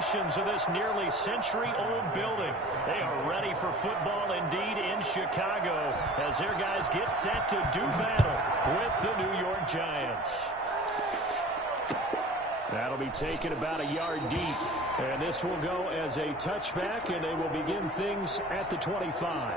foundations of this nearly century-old building. They are ready for football indeed in Chicago as their guys get set to do battle with the New York Giants. That'll be taken about a yard deep. And this will go as a touchback, and they will begin things at the 25.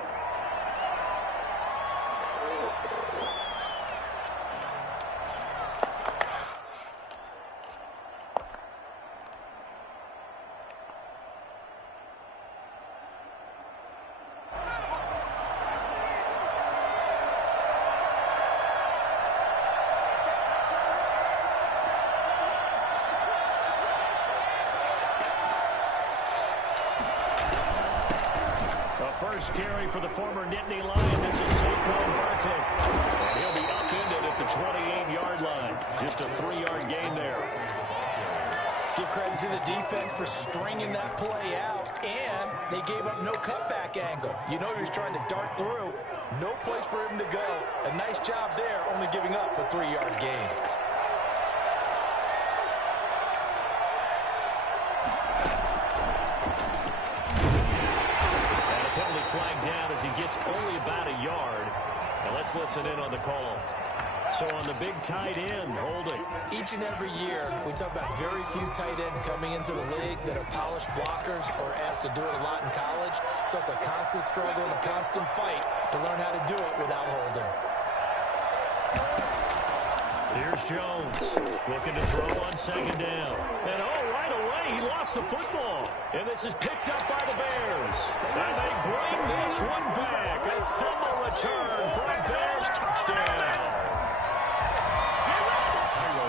First carry for the former Nittany Lion. This is Saquon Barkley. And he'll be upended at the 28-yard line. Just a 3-yard gain there. Give credit to the defense for stringing that play out, and they gave up no cutback angle. You know he was trying to dart through. No place for him to go. A nice job there, only giving up a 3-yard gain. Flag down as he gets only about a yard. Now let's listen in on the call. So on the big tight end, holding. Each and every year, we talk about very few tight ends coming into the league that are polished blockers or asked to do it a lot in college. So it's a constant struggle and a constant fight to learn how to do it without holding. Here's Jones looking to throw on second down. And right away, he lost the football. And this is picked up by the Bears. And they bring this one back. A fumble return for a Bears touchdown.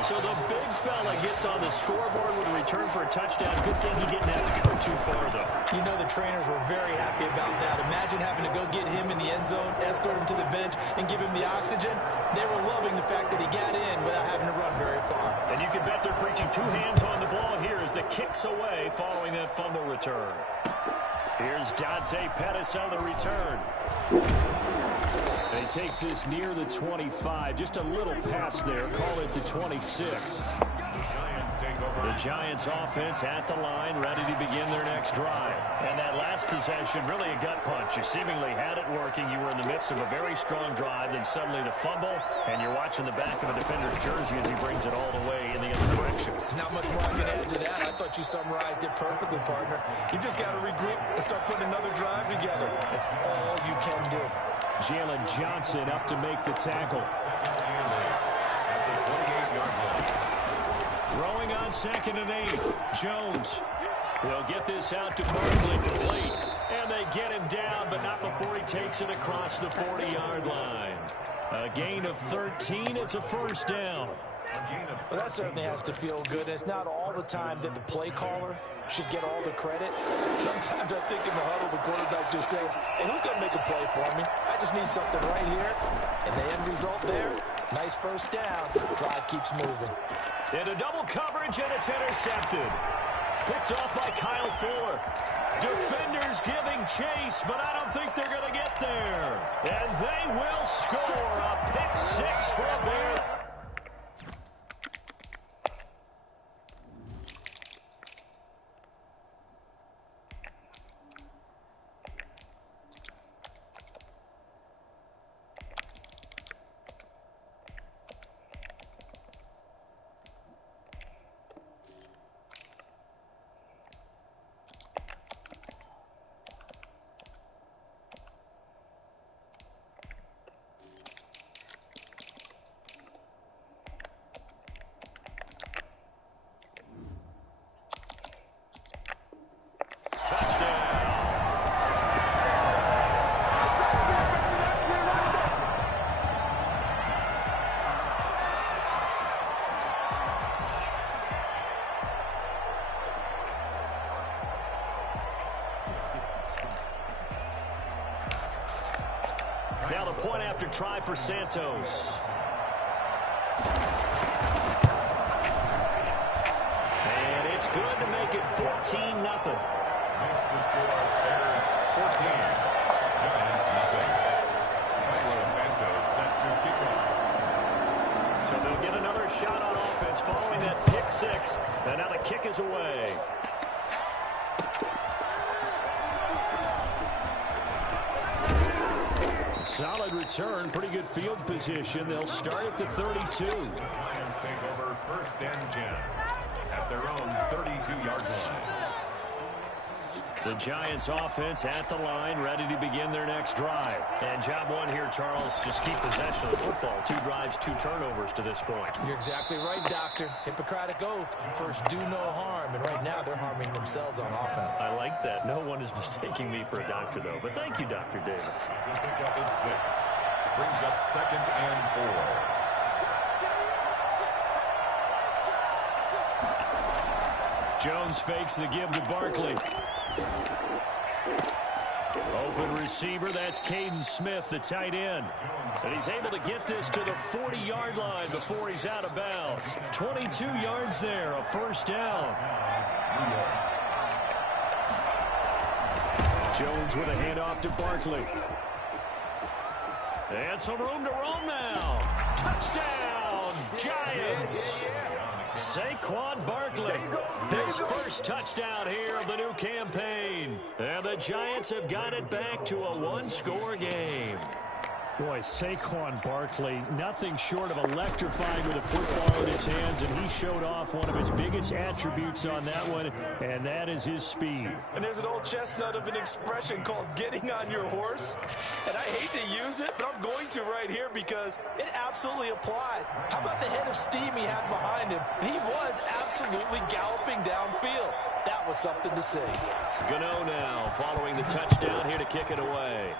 So the big fella gets on the scoreboard with a return for a touchdown. Good thing he didn't have to go too far, though. You know the trainers were very happy about that. Imagine having to go get him in the end zone, escort him to the bench, and give him the oxygen. They were loving the fact that he got in without having to run very far. And you can bet they're preaching two hands on the ball here as the kick's away following that fumble return. Here's Dante Pettis on the return. And he takes this near the 25. Just a little pass there. Call it the 26. The Giants offense at the line, ready to begin their next drive. And that last possession, really a gut punch. You seemingly had it working. You were in the midst of a very strong drive, then suddenly the fumble, and you're watching the back of a defender's jersey as he brings it all the way in the other direction. There's not much more I can add to that. I thought you summarized it perfectly, partner. You just got to regroup and start putting another drive together. That's all you can do. Jalen Johnson up to make the tackle. Throwing on 2nd and 8. Jones will get this out to Barkley, complete. And they get him down, but not before he takes it across the 40-yard line. A gain of 13. It's a first down. Well, that certainly has to feel good. It's not all the time that the play caller should get all the credit. Sometimes I think in the huddle, the quarterback just says, hey, who's going to make a play for me? I just need something right here. And the end result there, nice first down. Drive keeps moving. Into double coverage, and it's intercepted. Picked off by Kyle Fuller. Defenders giving chase, but I don't think they're going to get there. And they will score a pick 6 for a Bear. Now the point after try for Santos. And it's good to make it 14-0. Makes the score Bears 14. Giants nothing. Carlos Santos set to kick off. So they'll get another shot on offense following that pick 6. And now the kick is away. Solid return, pretty good field position. They'll start at the 32. Lions take over 1st and 10 at their own 32-yard line. The Giants offense at the line, ready to begin their next drive. And job one here, Charles, just keep possession of the football. 2 drives, 2 turnovers to this point. You're exactly right, Doctor. Hippocratic oath. First, do no harm. And right now, they're harming themselves on offense. I like that. No one is mistaking me for a doctor, though. But thank you, Dr. Davis. It's a pickup of 6. Brings up 2nd and 4. Jones fakes the give to Barkley. Open receiver, that's Caden Smith, the tight end. And he's able to get this to the 40-yard line before he's out of bounds. 22 yards there, a 1st down. Jones with a handoff to Barkley. And some room to roam now. Touchdown, Giants. Saquon Barkley, his first touchdown here of the new campaign. And the Giants have got it back to a 1-score game. Boy, Saquon Barkley, nothing short of electrifying with a football in his hands, and he showed off one of his biggest attributes on that one, and that is his speed. And there's an old chestnut of an expression called getting on your horse. And I hate to use it, but I'm going to right here because it absolutely applies. How about the head of steam he had behind him? He was absolutely galloping downfield. That was something to see. Gano now following the touchdown here to kick it away.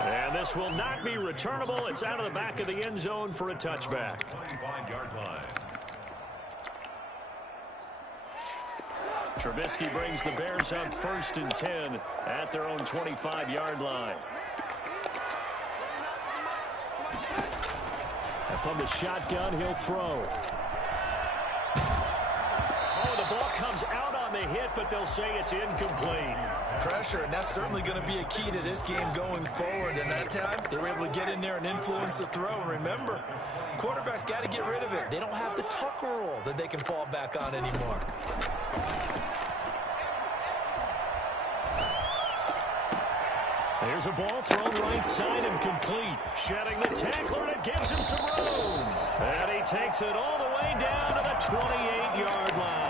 And this will not be returnable. It's out of the back of the end zone for a touchback. 25-yard line. Trubisky brings the Bears up 1st and 10 at their own 25-yard line. And from the shotgun, he'll throw. Oh, the ball comes out on the hit, but they'll say it's incomplete. Pressure, and that's certainly going to be a key to this game going forward. And that time, they were able to get in there and influence the throw. And remember, quarterbacks got to get rid of it. They don't have the Tucker rule that they can fall back on anymore. There's a ball thrown right side and complete. Shedding the tackler, and it gives him some room. And he takes it all the way down to the 28-yard line.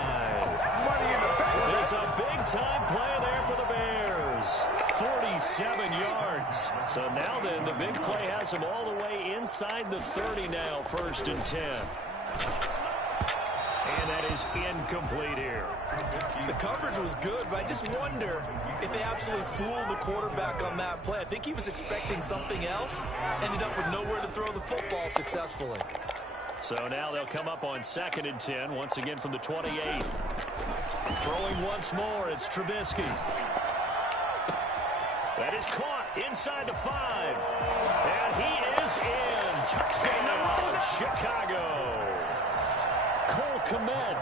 It's a big-time play there for the Bears. 47 yards. So now then, the big play has him all the way inside the 30 now, 1st and 10. And that is incomplete here. The coverage was good, but I just wonder if they absolutely fooled the quarterback on that play. I think he was expecting something else. Ended up with nowhere to throw the football successfully. So now they'll come up on 2nd and 10, once again from the 28. Throwing once more, it's Trubisky. That is caught inside the 5. And he is in. Touchdown, Chicago. Cole Kmet,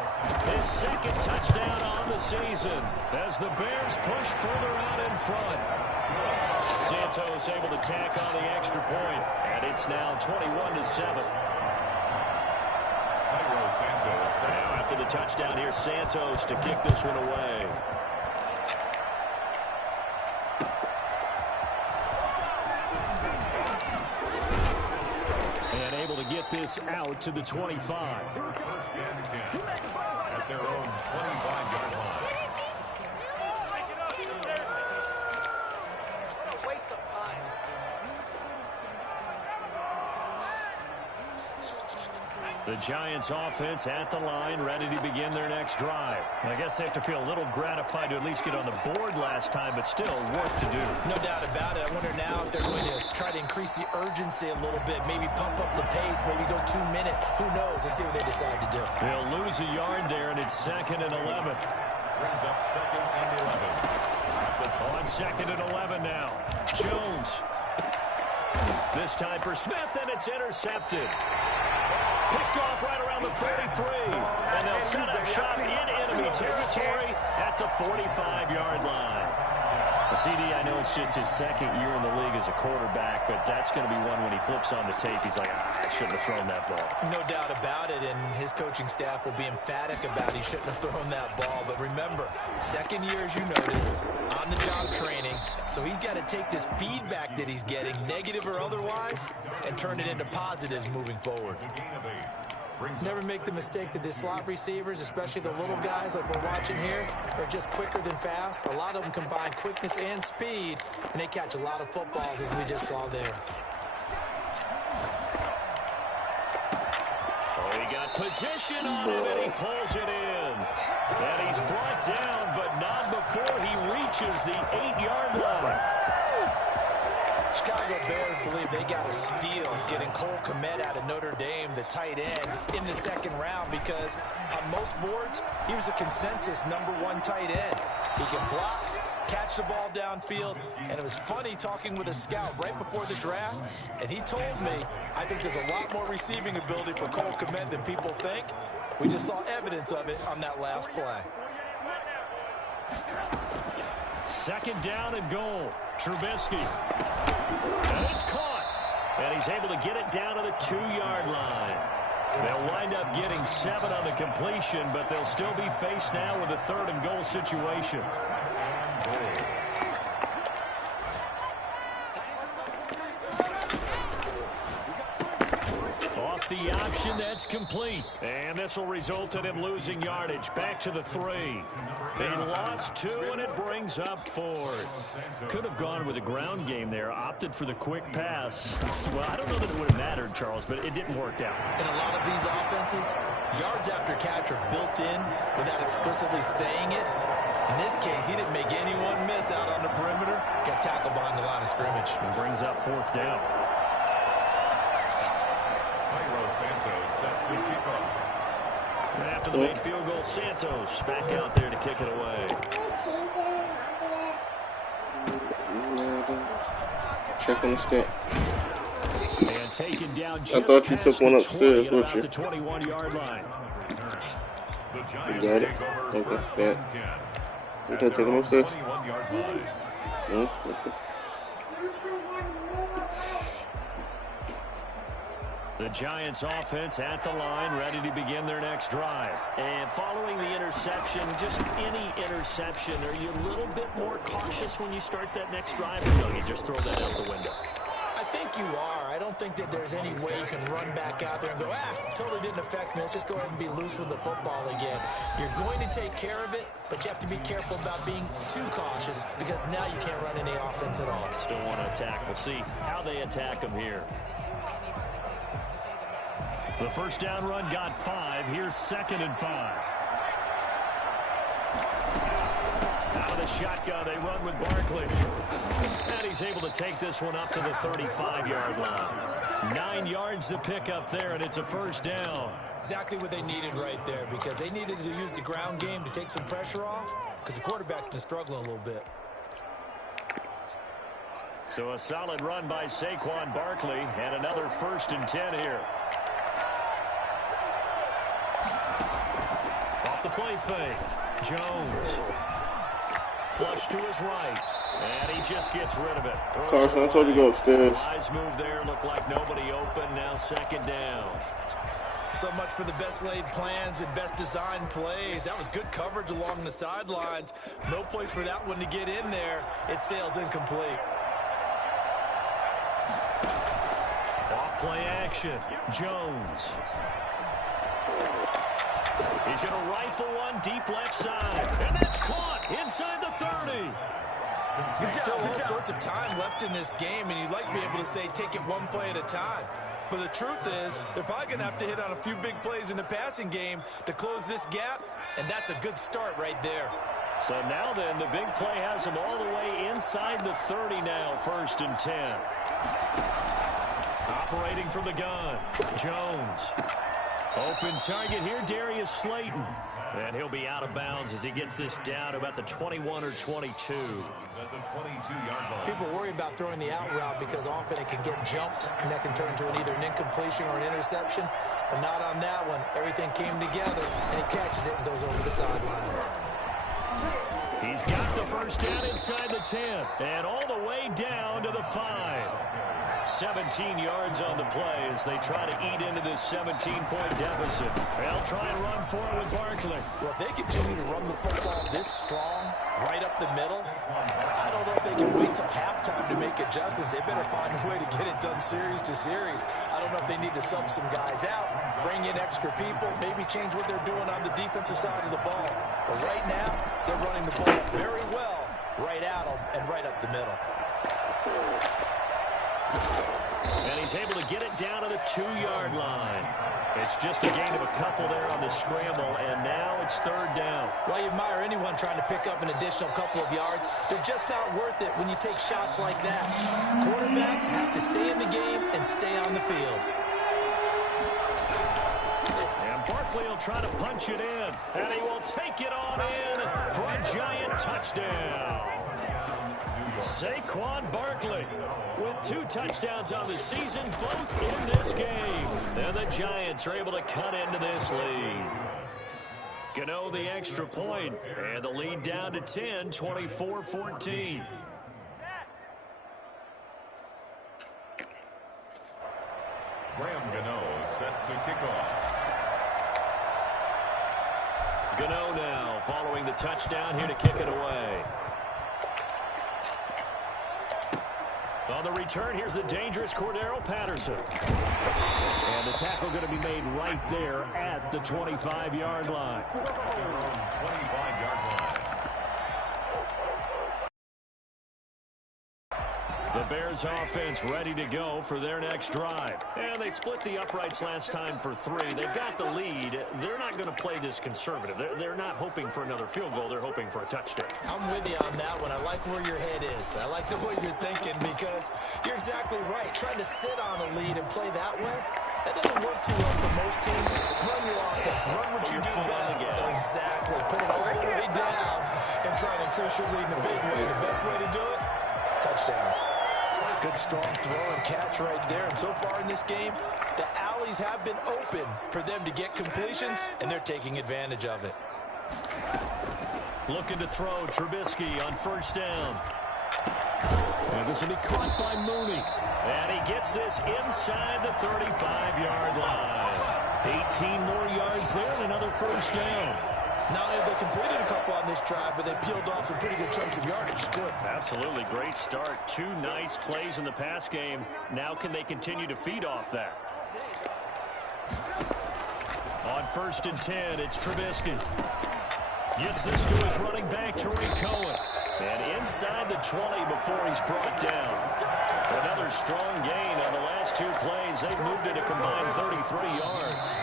his 2nd touchdown on the season as the Bears push further out in front. Santos able to tack on the extra point, and it's now 21-7. Now after the touchdown, here's Santos to kick this one away. And able to get this out to the 25. 1st and 10 at their own 25-yard line. Waste of time. The Giants offense at the line, ready to begin their next drive. I guess they have to feel a little gratified to at least get on the board last time, but still work to do. No doubt about it. I wonder now if they're going to try to increase the urgency a little bit, maybe pump up the pace, maybe go 2 minute. Who knows? Let's see what they decide to do. They'll lose a yard there, and it's 2nd and 11. Brings up 2nd and 11. On 2nd and 11 now. Jones. This time for Smith, and it's intercepted. Picked off right around the 33. And they'll set up shop in enemy territory at the 45-yard line. CD, I know it's just his second year in the league as a quarterback, but that's going to be one when he flips on the tape, he's like, I shouldn't have thrown that ball. No doubt about it, and his coaching staff will be emphatic about he shouldn't have thrown that ball. But remember, second year, as you noted, on-the-job training, so he's got to take this feedback that he's getting, negative or otherwise, and turn it into positives moving forward. Never make the mistake that the slot receivers, especially the little guys like we're watching here, are just quicker than fast. A lot of them combine quickness and speed, and they catch a lot of footballs, as we just saw there. Oh, he got position on him, and he pulls it in. And he's brought down, but not before he reaches the 8-yard line. Chicago Bears believe they got a steal getting Cole Kmet out of Notre Dame, the tight end, in the second round because on most boards, he was a consensus #1 tight end. He can block, catch the ball downfield, and it was funny talking with a scout right before the draft, and he told me, I think there's a lot more receiving ability for Cole Kmet than people think. We just saw evidence of it on that last play. Second down and goal. Trubisky. And it's caught. And he's able to get it down to the 2-yard line. They'll wind up getting 7 on the completion, but they'll still be faced now with a 3rd and goal situation. Off the option, that's complete. And this will result in him losing yardage. Back to the 3. They lost 2, and it brings up 4th. Could have gone with a ground game there. Opted for the quick pass. Well, I don't know that it would have mattered, Charles, but it didn't work out. In a lot of these offenses, yards after catch are built in without explicitly saying it. In this case, he didn't make anyone miss out on the perimeter. Got tackled behind the line of scrimmage. And brings up 4th down. Santos set to kick off. And after the made field goal, Santos back out there to kick it away. Check on the stat. And taken down just I thought you took one upstairs, about you? the 21-yard line. You got it? Okay, stat. You can't take him upstairs? Okay. The Giants offense at the line, ready to begin their next drive. And following the interception, just any interception, are you a little bit more cautious when you start that next drive? Or no, you just throw that out the window? I think you are. I don't think that there's any way you can run back out there and go, totally didn't affect me. Let's just go ahead and be loose with the football again. You're going to take care of it, but you have to be careful about being too cautious because now you can't run any offense at all. Still want to attack. We'll see how they attack them here. The first down run got 5. Here's 2nd and 5. Out of the shotgun, they run with Barkley. And he's able to take this one up to the 35-yard line. 9 yards to pick up there, and it's a first down. Exactly what they needed right there because they needed to use the ground game to take some pressure off because the quarterback's been struggling a little bit. So a solid run by Saquon Barkley and another 1st and 10 here. Off the play fake. Jones. Flush to his right. And he just gets rid of it. Carson, I told you to go upstairs. Wise move there. Looked like nobody open. Now 2nd down. So much for the best laid plans and best designed plays. That was good coverage along the sidelines. No place for that one to get in there. It sails incomplete. Off play action. Jones. He's going to rifle one deep left side. And that's caught inside the 30. Still all sorts of time left in this game, and you'd like to be able to say take it one play at a time. But the truth is, they're probably going to have to hit on a few big plays in the passing game to close this gap, and that's a good start right there. So now then, the big play has them all the way inside the 30 now, 1st and 10. Operating from the gun, Jones. Open target here, Darius Slayton. And he'll be out of bounds as he gets this down to about the 21 or 22. People worry about throwing the out route because often it can get jumped, and that can turn into either an incompletion or an interception. But not on that one. Everything came together, and he catches it and goes over the sideline. He's got the first down inside the 10 and all the way down to the 5. 17 yards on the play as they try to eat into this 17-point deficit. They'll try and run for it with Barkley. Well, if they continue to run the football this strong, right up the middle, I don't know if they can wait till halftime to make adjustments. They better find a way to get it done series to series. I don't know if they need to sub some guys out, bring in extra people, maybe change what they're doing on the defensive side of the ball. But right now, they're running the ball very well right at them and right up the middle. And he's able to get it down to the 2-yard line. It's just a gain of a couple there on the scramble, and now it's 3rd down. Well, you admire anyone trying to pick up an additional couple of yards. They're just not worth it when you take shots like that. Quarterbacks have to stay in the game and stay on the field. And Barkley will try to punch it in, and he will take it on in for a giant touchdown. Saquon Barkley with 2 touchdowns on the season, both in this game. And the Giants are able to cut into this lead. Gano the extra point, and the lead down to 10, 24-14. Graham Gano set to kick off. Gano now following the touchdown here to kick it away. On the return, here's the dangerous Cordero Patterson. And the tackle going to be made right there at the 25-yard line. 25-yard line. The Bears offense ready to go for their next drive. And they split the uprights last time for 3. They've got the lead. They're not going to play this conservative. They're not hoping for another field goal. They're hoping for a touchdown. I'm with you on that one. I like where your head is. I like the way you're thinking because you're exactly right. Trying to sit on a lead and play that way, that doesn't work too well for most teams. Run your offense. Run what you do best. Exactly. Put it all the way down and try to increase your lead in a big way. The best way to do it, touchdowns. Good strong throw and catch right there. And so far in this game, the alleys have been open for them to get completions, and they're taking advantage of it. Looking to throw Trubisky on first down. And this will be caught by Mooney. And he gets this inside the 35-yard line. 18 more yards there and another first down. Not only have they completed a couple on this drive, but they peeled off some pretty good chunks of yardage, too. Absolutely great start. 2 nice plays in the pass game. Now can they continue to feed off that? On first and 10, it's Trubisky. Gets this to his running back, Tariq Cohen. And inside the 20 before he's brought down. Another strong gain on the last 2 plays. They've moved it a combined 33 yards.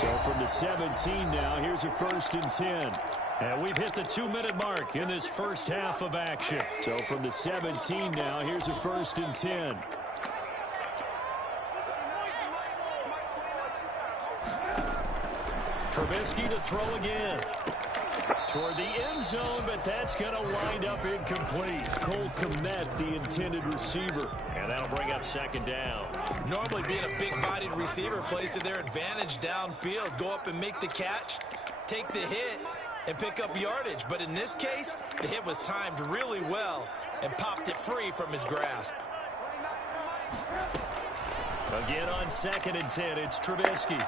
So from the 17 now, here's a first and 10. And we've hit the 2-minute mark in this first half of action. So from the 17 now, here's a first and 10. Trubisky to throw again. Toward the end zone, but that's going to wind up incomplete. Cole Kmet, the intended receiver. And that'll bring up second down. Normally being a big-bodied receiver plays to their advantage downfield. Go up and make the catch, take the hit, and pick up yardage. But in this case, the hit was timed really well and popped it free from his grasp. Again on second and 10, it's Trubisky.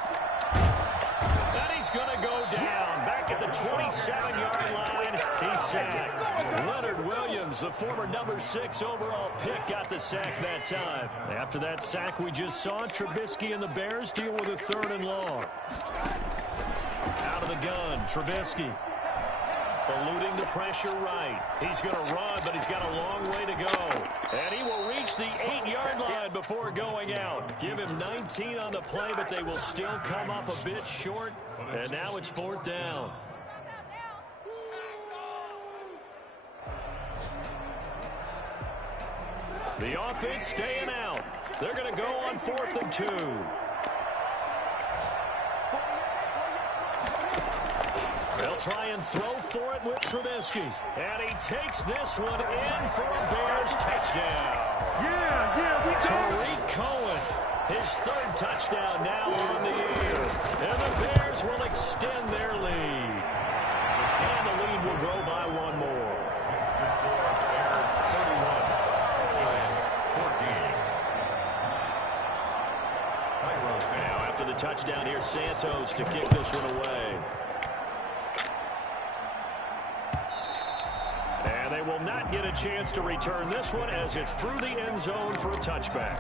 And he's going to go down. Back at the 27-yard line, he's sacked. Leonard Williams, the former number 6 overall pick, got the sack that time. After that sack we just saw, Trubisky and the Bears deal with a 3rd and long. Out of the gun, Trubisky. Eluding the pressure right. He's going to run, but he's got a long way to go. And he will reach the 8-yard line before going out. Give him 19 on the play, but they will still come up a bit short. And now it's 4th down. The offense staying out. They're going to go on 4th and 2. They'll try and throw for it with Trubisky. And he takes this one in for a Bears touchdown. Tariq Cohen, his 3rd touchdown now on the year. And the Bears will extend their lead. And the lead will grow by touchdown. Here's Santos to kick this one away. And they will not get a chance to return this one as it's through the end zone for a touchback.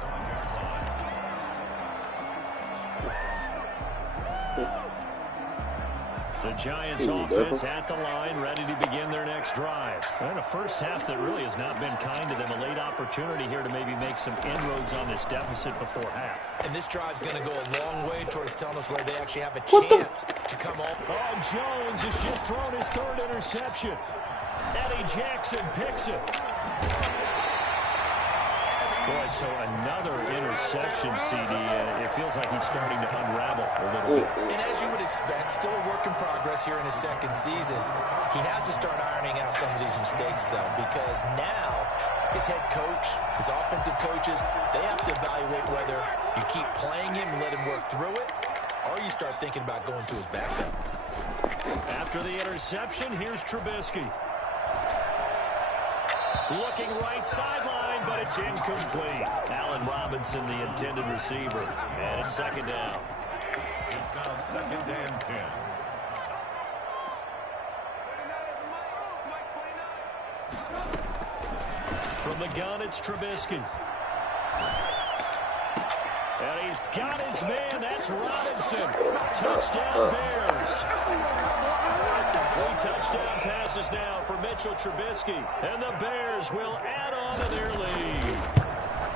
The Giants offense at the line, ready to begin their next drive. And a first half that really has not been kind to them. A late opportunity here to maybe make some inroads on this deficit before half. And this drive's going to go a long way towards telling us where they actually have a chance to come off. Oh, Jones has just thrown his third interception. Eddie Jackson picks it. Boy, so another interception, CD. It feels like he's starting to unravel a little bit. And as you would expect, still a work in progress here in his second season. He has to start ironing out some of these mistakes, though, because now his head coach, his offensive coaches, they have to evaluate whether you keep playing him and let him work through it, or you start thinking about going to his backup. After the interception, here's Trubisky. Looking right sideline, but it's incomplete. Allen Robinson, the intended receiver. And it's second down. It's now 2nd and 10. From the gun, it's Trubisky. And he's got his man. That's Robinson. Touchdown, Bears. 3 touchdown passes now for Mitchell Trubisky. And the Bears will add on to their lead.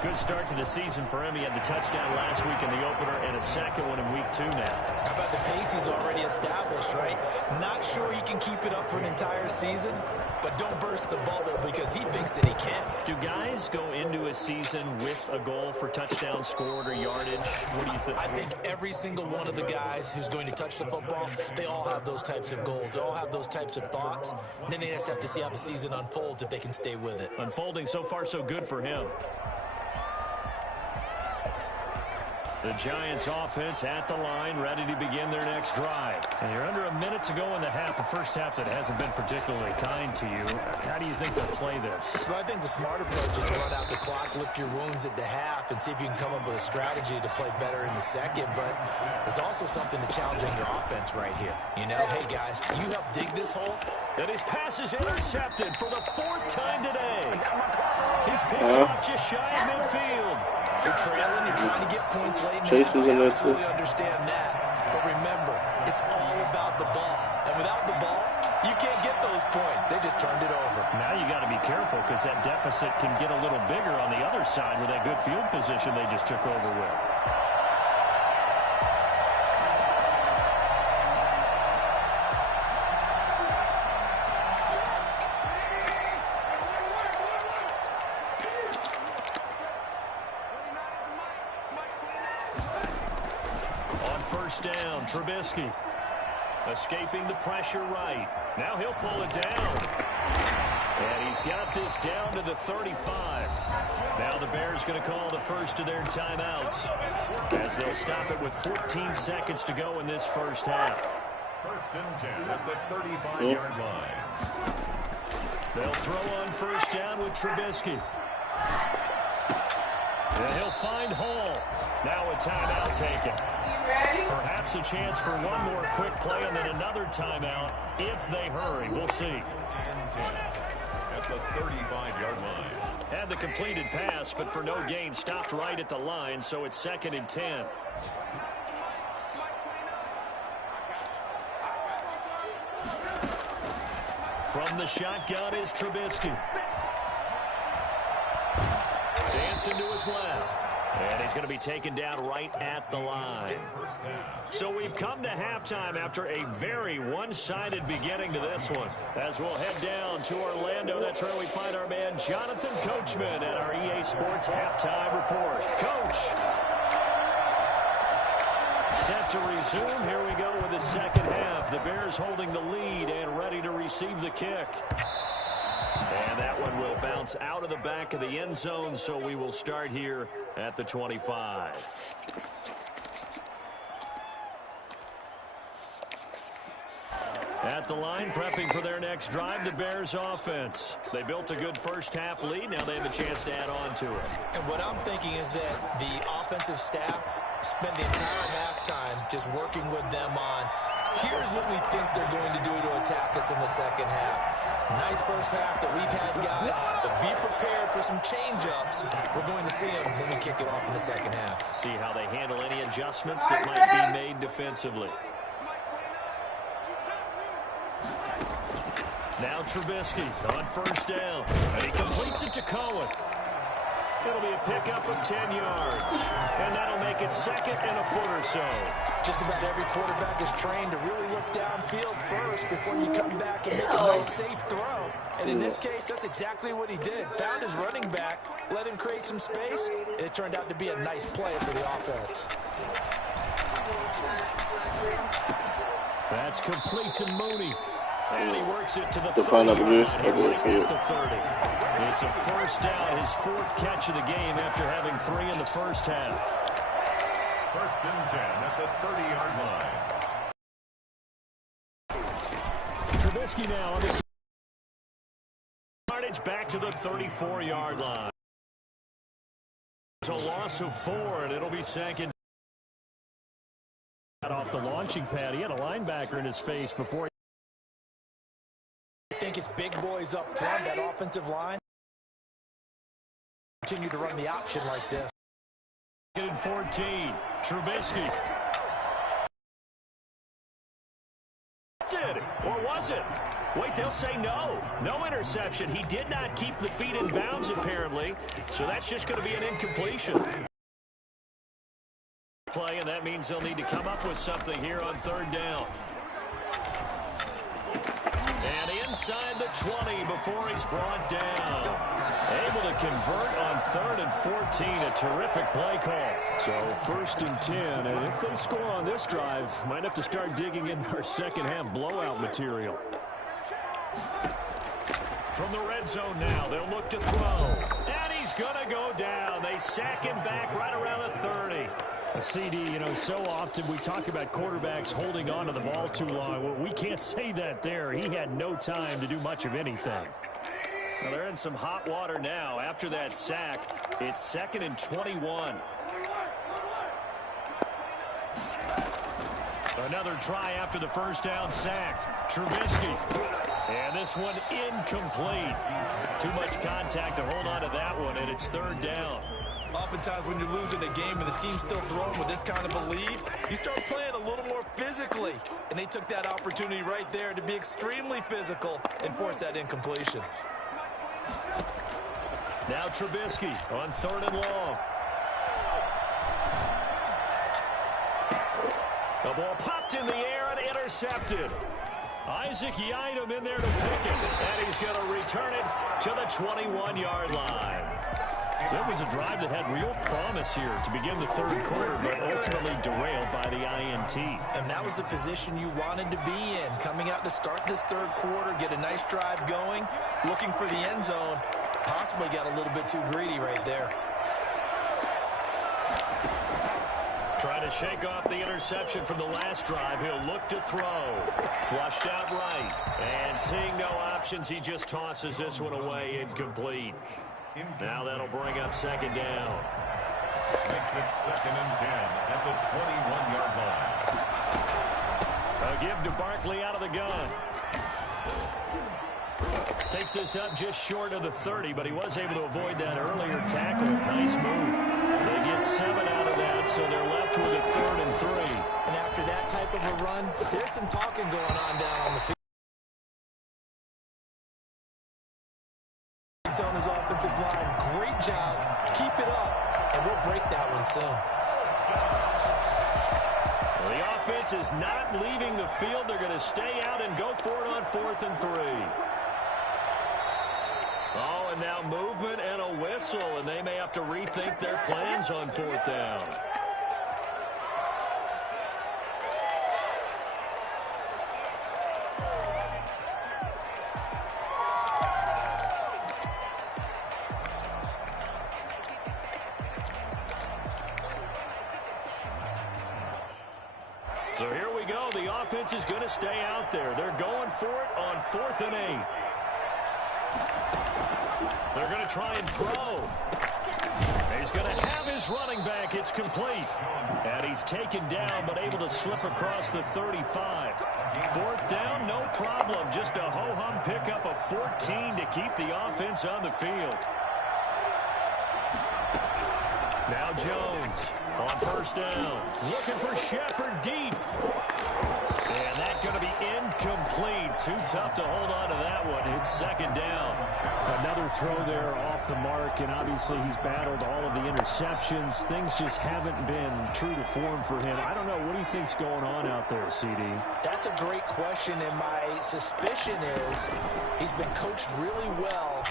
Good start to the season for him. He had the touchdown last week in the opener and a second one in week 2 now. How about the pace he's already established, right? Not sure he can keep it up for an entire season, but don't burst the bubble because he thinks that he can. Do guys go into a season with a goal for touchdown scored or yardage? What do you think? I think every single one of the guys who's going to touch the football, they all have those types of goals. They all have those types of thoughts. And then they just have to see how the season unfolds if they can stay with it. Unfolding so far so good for him. The Giants offense at the line, ready to begin their next drive. And you're under a minute to go in the half, a first half that hasn't been particularly kind to you. How do you think they'll play this? Well, I think the smart approach is to run out the clock, lick your wounds at the half, and see if you can come up with a strategy to play better in the second. But there's also something to challenging your offense right here. You know, hey, guys, you help dig this hole. And his pass is intercepted for the 4th time today. He's picked off just shy of midfield. You're trailing, you're trying to get points late in Chase the is in half. I this. absolutely understand that. But remember, it's all about the ball. And without the ball, you can't get those points. They just turned it over. Now you got to be careful because that deficit can get a little bigger on the other side with that good field position they just took over with. Down, Trubisky escaping the pressure right. Now he'll pull it down. And he's got this down to the 35. Now the Bears going to call the first of their timeouts as they'll stop it with 14 seconds to go in this first half. 1st and 10 at the 35-yard line. They'll throw on first down with Trubisky. And he'll find Hall. Now a timeout taken. Perhaps a chance for one more quick play and then another timeout if they hurry. We'll see. At the 35-yard line. Had the completed pass, but for no gain, stopped right at the line, so it's 2nd and 10. From the shotgun is Trubisky. Dancing to his left. And he's going to be taken down right at the line. So we've come to halftime after a very one-sided beginning to this one. As we'll head down to Orlando, that's where we find our man Jonathan Coachman at our EA Sports Halftime Report. Coach. Set to resume. Here we go with the second half. The Bears holding the lead and ready to receive the kick. And that one will bounce out of the back of the end zone, so we will start here at the 25. At the line, prepping for their next drive, the Bears offense. They built a good first-half lead. Now they have a chance to add on to it. And what I'm thinking is that the offensive staff spend the entire halftime just working with them on, here's what we think they're going to do to attack us in the second half. Nice first half that we've had, guys, but be prepared for some change-ups. We're going to see them when we kick it off in the second half. See how they handle any adjustments that might be made defensively. Now Trubisky on first down, and he completes it to Cohen. It'll be a pickup of 10 yards, and that'll make it second and a foot or so. Just about every quarterback is trained to really look downfield first before you come back and make a nice, safe throw. And in this case, that's exactly what he did. Found his running back, let him create some space, and it turned out to be a nice play for the offense. That's complete to Mooney. And he works it to the 30. Find out the juice. I didn't see it. It's a first down, his fourth catch of the game after having 3 in the first half. First and 10 at the 30-yard line. Trubisky now on the yardage back to the 34-yard line. It's a loss of 4, and it'll be second. Off the launching pad, he had a linebacker in his face before. I think it's big boys up front, that offensive line. Continue to run the option like this. 14, Trubisky. Did it, or was it? Wait, they'll say no. No interception. He did not keep the feet in bounds, apparently. So that's just going to be an incompletion. Play, and that means they'll need to come up with something here on third down. And inside the 20 before he's brought down. Able to convert on 3rd and 14. A terrific play call. So 1st and 10. And if they score on this drive, might have to start digging in our second half blowout material. From the red zone now, they'll look to throw. And he's going to go down. They sack him back right around the 30. CD, you know, so often we talk about quarterbacks holding on to the ball too long. Well, we can't say that there. He had no time to do much of anything. Well, they're in some hot water now. After that sack, it's 2nd and 21. Another try after the first down sack. Trubisky. And this one incomplete. Too much contact to hold on to that one, and it's 3rd down. Oftentimes when you're losing a game and the team's still throwing with this kind of a lead, you start playing a little more physically. And they took that opportunity right there to be extremely physical and force that incompletion. Now Trubisky on 3rd and long. The ball popped in the air and intercepted. Isaac Yiadom in there to pick it. And he's going to return it to the 21-yard line. So it was a drive that had real promise here to begin the 3rd quarter, but ultimately derailed by the INT. And that was the position you wanted to be in. Coming out to start this 3rd quarter, get a nice drive going, looking for the end zone. Possibly got a little bit too greedy right there. Trying to shake off the interception from the last drive. He'll look to throw. Flushed out right. And seeing no options, he just tosses this one away, incomplete. Now that'll bring up 2nd down. Makes it 2nd and 10 at the 21-yard line. A give to Barkley out of the gun. Takes this up just short of the 30, but he was able to avoid that earlier tackle. Nice move. They get 7 out of that, so they're left with a 3rd and 3. And after that type of a run, there's some talking going on down on the field. On his offensive line. Great job. Keep it up, and we'll break that one soon. Well, the offense is not leaving the field. They're going to stay out and go for it on 4th and 3. Oh, and now movement and a whistle, and they may have to rethink their plans on 4th down. So here we go. The offense is going to stay out there. They're going for it on 4th and 8. They're going to try and throw. He's going to have his running back. It's complete. And he's taken down, but able to slip across the 35. 4th down, no problem. Just a ho-hum pickup of 14 to keep the offense on the field. Now Jones on 1st down. Looking for Shepard deep. And that's going to be incomplete. Too tough to hold on to that one. It's 2nd down. Another throw there off the mark, and obviously he's battled all of the interceptions. Things just haven't been true to form for him. I don't know. What do you think's going on out there, CD? That's a great question, and my suspicion is he's been coached really well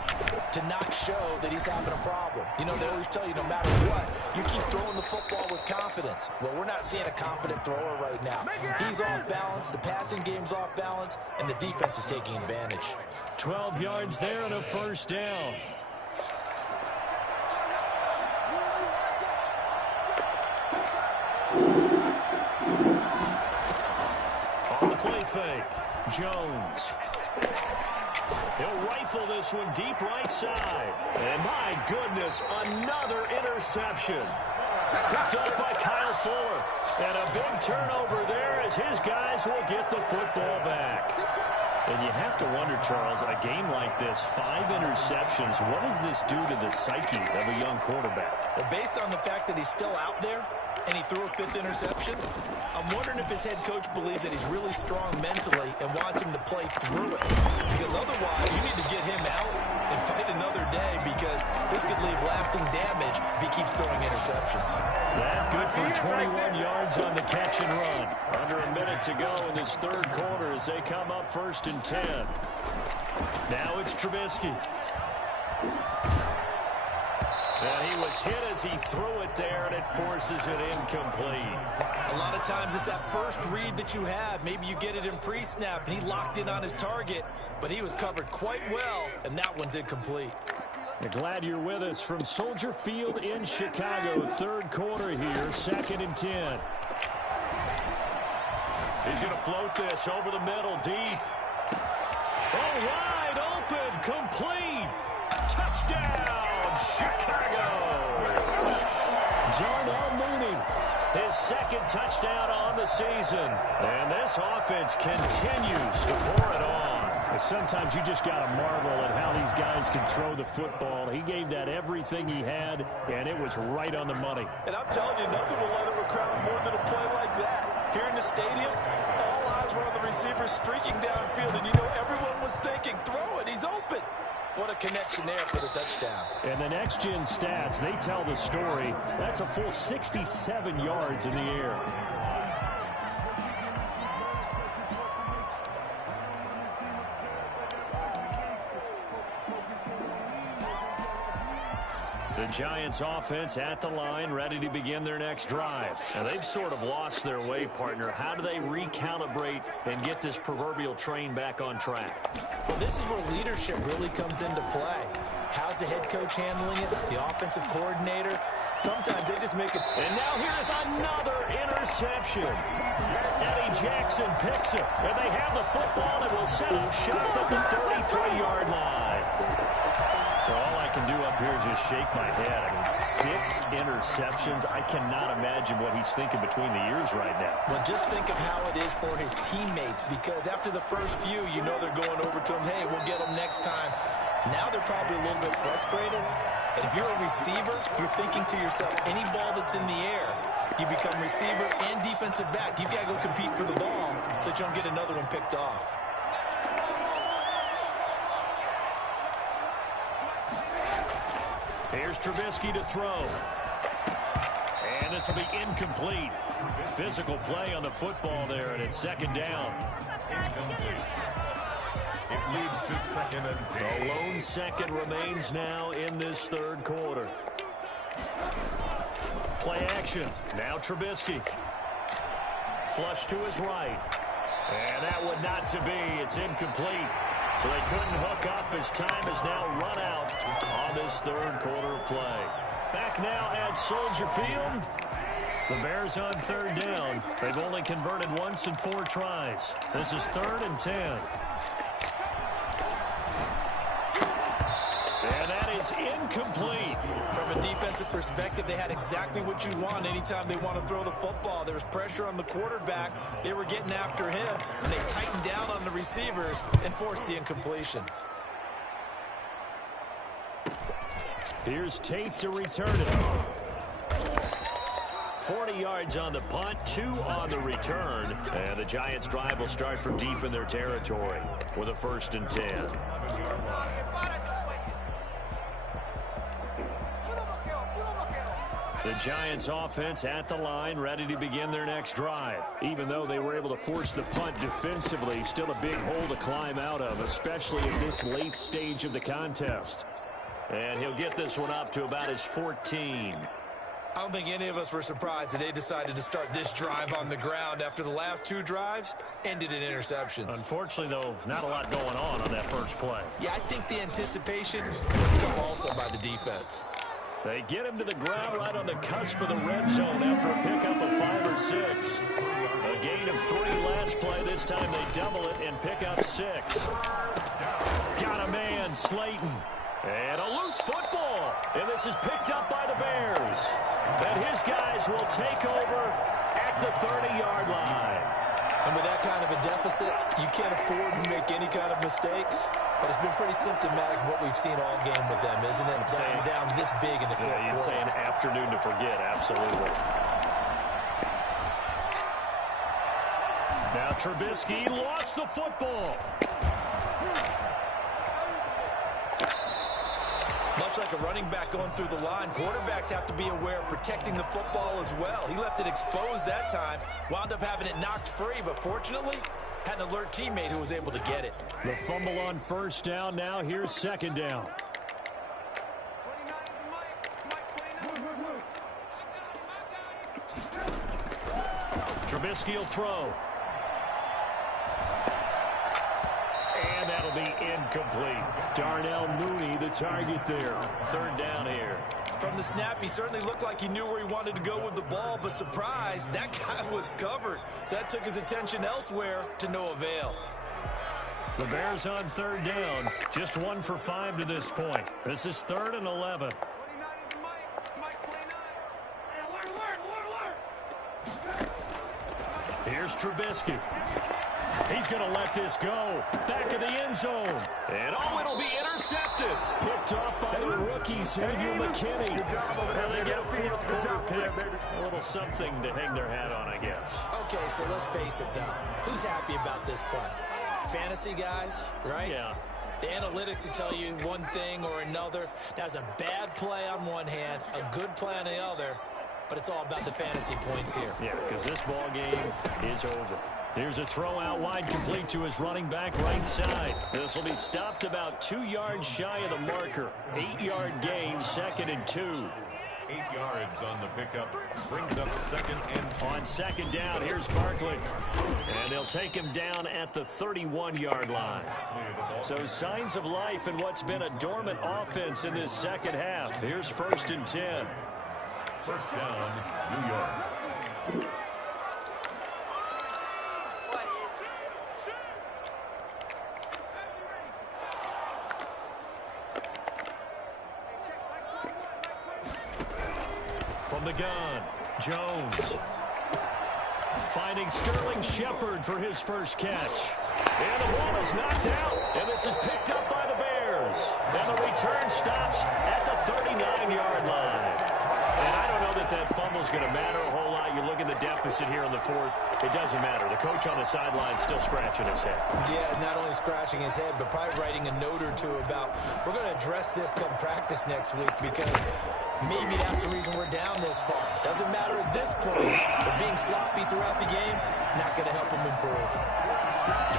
to not show that he's having a problem. You know, they always tell you no matter what, you keep throwing the football with confidence. Well, we're not seeing a confident thrower right now. He's off balance, the passing game's off balance, and the defense is taking advantage. 12 yards there and a 1st down. On the play fake, Jones. He'll rifle this one deep right side. And my goodness, another interception. Picked up by Kyle Fuller. And a big turnover there as his guys will get the football back. And you have to wonder, Charles, a game like this, 5 interceptions, what does this do to the psyche of a young quarterback? Well, based on the fact that he's still out there and he threw a 5th interception, I'm wondering if his head coach believes that he's really strong mentally and wants him to play through it. Because otherwise, you need to get him out and fight another day, because this could leave lasting damage if he keeps throwing interceptions. That good for 21 yards on the catch and run. Under a minute to go in this 3rd quarter as they come up 1st and 10. Now it's Trubisky. And he was hit as he threw it there, and it forces it incomplete. A lot of times it's that first read that you have. Maybe you get it in pre-snap, and he locked in on his target, but he was covered quite well, and that one's incomplete. We're glad you're with us from Soldier Field in Chicago. 3rd quarter here, 2nd and 10. He's going to float this over the middle, deep. Oh, wide open, complete. Touchdown, Chicago. Darnell Mooney, his 2nd touchdown on the season. And this offense continues to pour it on. Sometimes you just got to marvel at how these guys can throw the football. He gave that everything he had, and it was right on the money. And I'm telling you, nothing will let him crowd more than a play like that. Here in the stadium, all eyes were on the receiver streaking downfield, and you know everyone was thinking, throw it, he's open. What a connection there for the touchdown. And the next-gen stats, they tell the story. That's a full 67 yards in the air. The Giants offense at the line, ready to begin their next drive. And they've sort of lost their way, partner. How do they recalibrate and get this proverbial train back on track? Well, this is where leadership really comes into play. How's the head coach handling it? The offensive coordinator? Sometimes they just make it. And now here's another interception. Eddie Jackson picks it. And they have the football and will set up shop at the 33-yard line. All I can do up here is just shake my head. I mean, 6 interceptions. I cannot imagine what he's thinking between the ears right now. Well, just think of how it is for his teammates, because after the first few, you know they're going over to him, hey, we'll get him next time. Now they're probably a little bit frustrated. And if you're a receiver, you're thinking to yourself, any ball that's in the air, you become receiver and defensive back. You've got to go compete for the ball so that you don't get another one picked off. Here's Trubisky to throw. And this will be incomplete. Physical play on the football there, and it's 2nd down. Incomplete. It leads to 2nd and 10. The lone 2nd remains now in this 3rd quarter. Play action. Now Trubisky. Flush to his right. And that one not to be. It's incomplete. So they couldn't hook up as time is now run out on this 3rd quarter of play. Back now at Soldier Field. The Bears on third down. They've only converted once in 4 tries. This is 3rd and 10. And that is incomplete. From a defensive perspective, they had exactly what you want anytime they want to throw the football. There was pressure on the quarterback. They were getting after him, and they tightened down on the receivers and forced the incompletion. Here's Tate to return it. 40 yards on the punt, 2 on the return. And the Giants' drive will start from deep in their territory with a 1st and 10. The Giants' offense at the line, ready to begin their next drive. Even though they were able to force the punt defensively, still a big hole to climb out of, especially in this late stage of the contest. And he'll get this one up to about his 14. I don't think any of us were surprised that they decided to start this drive on the ground after the last 2 drives ended in interceptions. Unfortunately, though, not a lot going on that first play. Yeah, I think the anticipation was tough also by the defense. They get him to the ground right on the cusp of the red zone after a pickup of 5 or 6. A gain of 3 last play. This time they double it and pick up 6. Got a man, Slayton. And a loose football. And this is picked up by the Bears. And his guys will take over at the 30-yard line. And with that kind of a deficit, you can't afford to make any kind of mistakes. But it's been pretty symptomatic of what we've seen all game with them, isn't it? Down this big in the fourth quarter. You'd say an afternoon to forget, absolutely. Now Trubisky lost the football. Much like a running back going through the line, quarterbacks have to be aware of protecting the football as well. He left it exposed that time, wound up having it knocked free, but fortunately, had an alert teammate who was able to get it. The fumble on 1st down. Now here's 2nd down. Trubisky will throw. And that'll be incomplete. Darnell Mooney, the target there. 3rd down here. From the snap, he certainly looked like he knew where he wanted to go with the ball, but surprise, that guy was covered. So that took his attention elsewhere to no avail. The Bears on 3rd down. Just 1 for 5 to this point. This is 3rd and 11. Here's Trubisky. He's going to let this go. Back of the end zone. And it'll be intercepted. Picked off by the rookie, Xavier McKinney. And they get a 4th quarter pick. A little something to hang their hat on, I guess. Okay, so let's face it, though. Who's happy about this play? Fantasy guys, right? Yeah. The analytics will tell you one thing or another. That's a bad play on one hand, a good play on the other. But it's all about the fantasy points here. Yeah, because this ball game is over. Here's a throw out wide, complete to his running back right side. This will be stopped about 2 yards shy of the marker. 8-yard gain, 2nd and 2. 8 yards on the pickup. Brings up 2nd and 2. On 2nd down, here's Barkley. And they'll take him down at the 31-yard line. So signs of life in what's been a dormant offense in this 2nd half. Here's 1st and 10. 1st down, New York. From the gun, Jones. Finding Sterling Shepard for his first catch. And the ball is knocked out. And this is picked up by the Bears. And the return stops at the 39-yard line. And I don't know that fumble's going to matter a whole lot. You look at the deficit here in the 4th. It doesn't matter. The coach on the sideline still scratching his head. Yeah, not only scratching his head, but probably writing a note or two about, we're going to address this come practice next week because maybe that's the reason we're down this far. Doesn't matter at this point, but being sloppy throughout the game, not going to help him improve.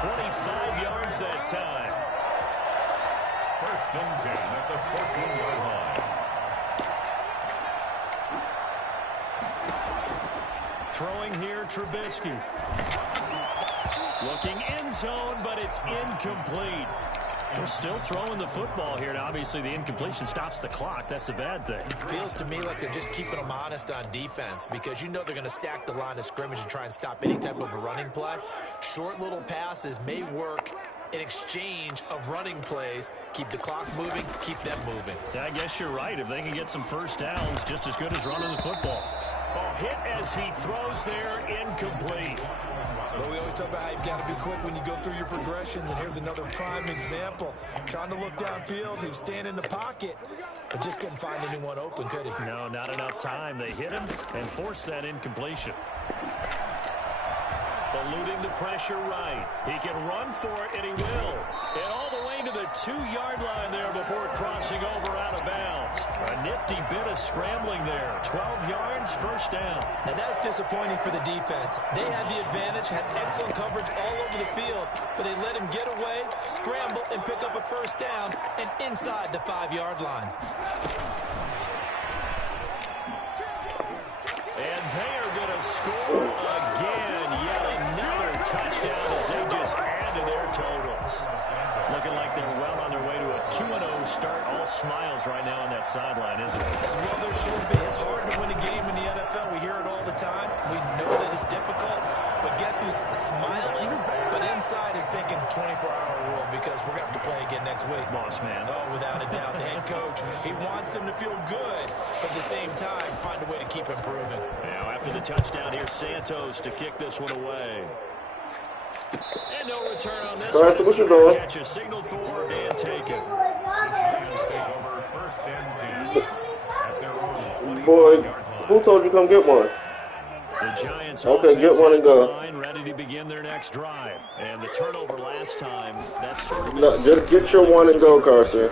25 yards that time. 1st and 10 at the 14-yard line. Throwing here, Trubisky. Looking end zone, but it's incomplete. They're still throwing the football here, and obviously the incompletion stops the clock. That's a bad thing. Feels to me like they're just keeping them honest on defense because you know they're going to stack the line of scrimmage and try and stop any type of a running play. Short little passes may work in exchange of running plays. Keep the clock moving, keep them moving. I guess you're right. If they can get some first downs, just as good as running the football. Oh, hit as he throws there, incomplete. Well, we always talk about how you've got to be quick when you go through your progressions, and here's another prime example. Trying to look downfield, he was standing in the pocket, but just couldn't find anyone open, could he? No, not enough time. They hit him and forced that incompletion. Eluding the pressure right. He can run for it, and he will. And all the way to the 2-yard line there before crossing over out of bounds. A nifty bit of scrambling there. 12 yards, first down. And that's disappointing for the defense. They had the advantage, had excellent coverage all over the field, but they let him get away, scramble, and pick up a first down, and inside the 5-yard line. And they are going to score again. Yet another touchdown as they just add to their totals. Looking like they're well on their way to a 2-0 start. All smiles right now on that sideline, isn't it? Well, there should be. It's hard to win a game in the NFL. We hear it all the time. We know that it's difficult. But guess who's smiling? But inside is thinking 24-hour rule because we're going to have to play again next week. Boss man. Oh, without a doubt. The head coach, he wants them to feel good, but at the same time, find a way to keep improving. Now, after the touchdown, here's Santos to kick this one away. And no return on this. All right, so what you doing? Catch a signal for and take it. Giants take over first and 10 at their own 20-yard Boy, line. who told you come get one? The Giants Okay, get one and go. line ready to begin their next drive. And the turnover last time, that's sort of No, just get your one and go, Carson.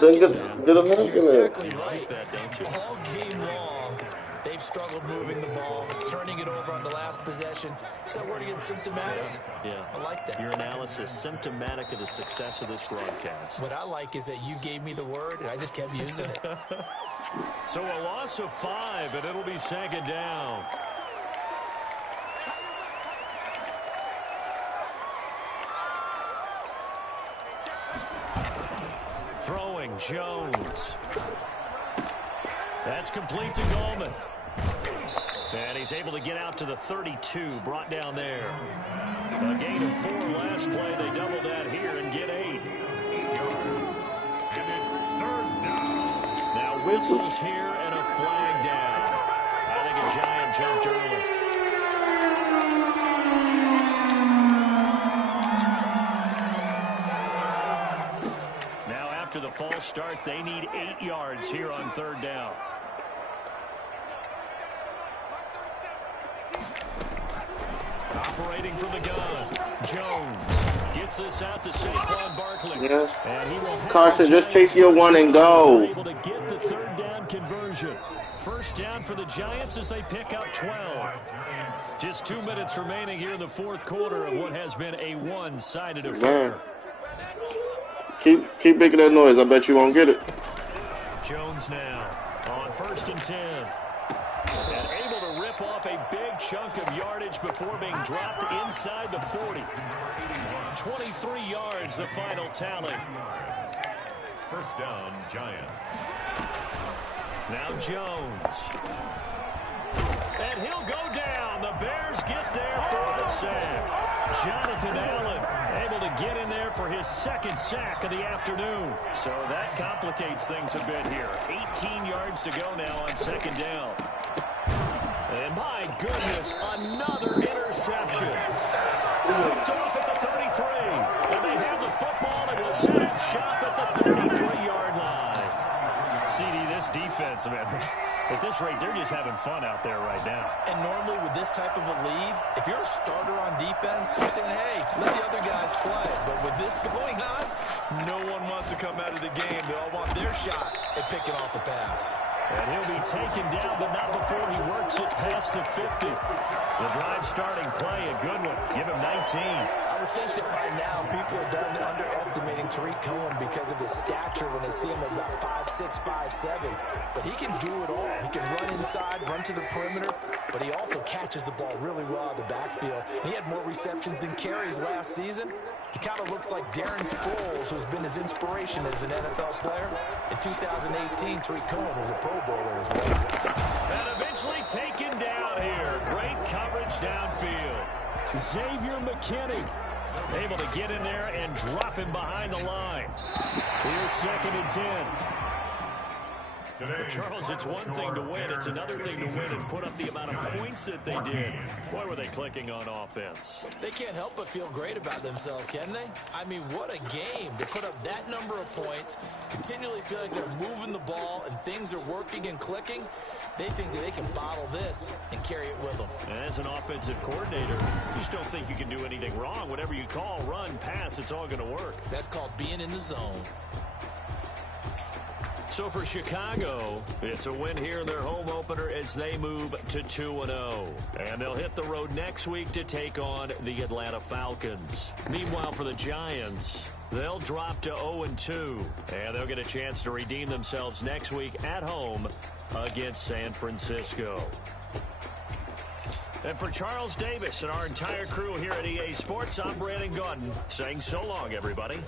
Then get a You're link in exactly there. right. that, don't you? All game long, they've struggled moving the ball, turning it over on the last possession. Is that word again, symptomatic? Yeah. I like that. Your analysis symptomatic of the success of this broadcast. What I like is that you gave me the word, and I just kept using it. So a loss of 5, and it'll be second down. Throwing Jones. That's complete to Goldman. And he's able to get out to the 32, brought down there. A gain of 4 last play. They double that here and get 8. 8 yards. And it's third down. Now whistles here and a flag down. I think a Giant jumped early. Now after the false start, they need 8 yards here on third down. Operating from the gun. Jones gets this out to Saquon Barkley. Yes. And he will Carson, just take your one and go. able to get the third down conversion. First down for the Giants as they pick up 12. Just 2 minutes remaining here in the fourth quarter of what has been a one-sided affair. Man. Keep making that noise. I bet you won't get it. Jones now on 1st and 10. And able to rip off a big chunk of yardage before being dropped inside the 40. 23 yards, the final tally. First down, Giants. Now Jones. And he'll go down. The Bears get there for the sack. Jonathan Allen able to get in there for his second sack of the afternoon. So that complicates things a bit here. 18 yards to go now on second down. And my goodness, another interception. Picked off at the 33. And they have the football and will set up shop at the 33-yard line. CD, this defense, man, at this rate, they're just having fun out there right now. And normally with this type of a lead, if you're a starter on defense, you're saying, hey, let the other guys play. But with this going on, no one wants to come out of the game. They all want their shot at picking off a pass. And he'll be taken down, but not before he works it past the 50. The drive starting play, a good one. Give him 19. I would think that by now people are done underestimating Tariq Cohen because of his stature when they see him at about 5'6", 5'7". But he can do it all. He can run inside, run to the perimeter, but he also catches the ball really well out of the backfield. He had more receptions than carries last season. He kind of looks like Darren Sproles, who's been his inspiration as an NFL player. In 2018, Tariq Cohen was a Pro Bowler as well. And eventually taken down here. Great coverage downfield. Xavier McKinney able to get in there and drop him behind the line. Here's 2nd and 10. But Charles, it's one thing to win. It's another thing to win and put up the amount of points that they did. Boy, were they clicking on offense. They can't help but feel great about themselves, can they? I mean, what a game to put up that number of points, continually feel like they're moving the ball and things are working and clicking. They think that they can bottle this and carry it with them. And as an offensive coordinator, you just don't think you can do anything wrong. Whatever you call, run, pass, it's all going to work. That's called being in the zone. So for Chicago, it's a win here in their home opener as they move to 2-0. And they'll hit the road next week to take on the Atlanta Falcons. Meanwhile, for the Giants, they'll drop to 0-2. And they'll get a chance to redeem themselves next week at home against San Francisco. And for Charles Davis and our entire crew here at EA Sports, I'm Brandon Gaudin saying so long, everybody.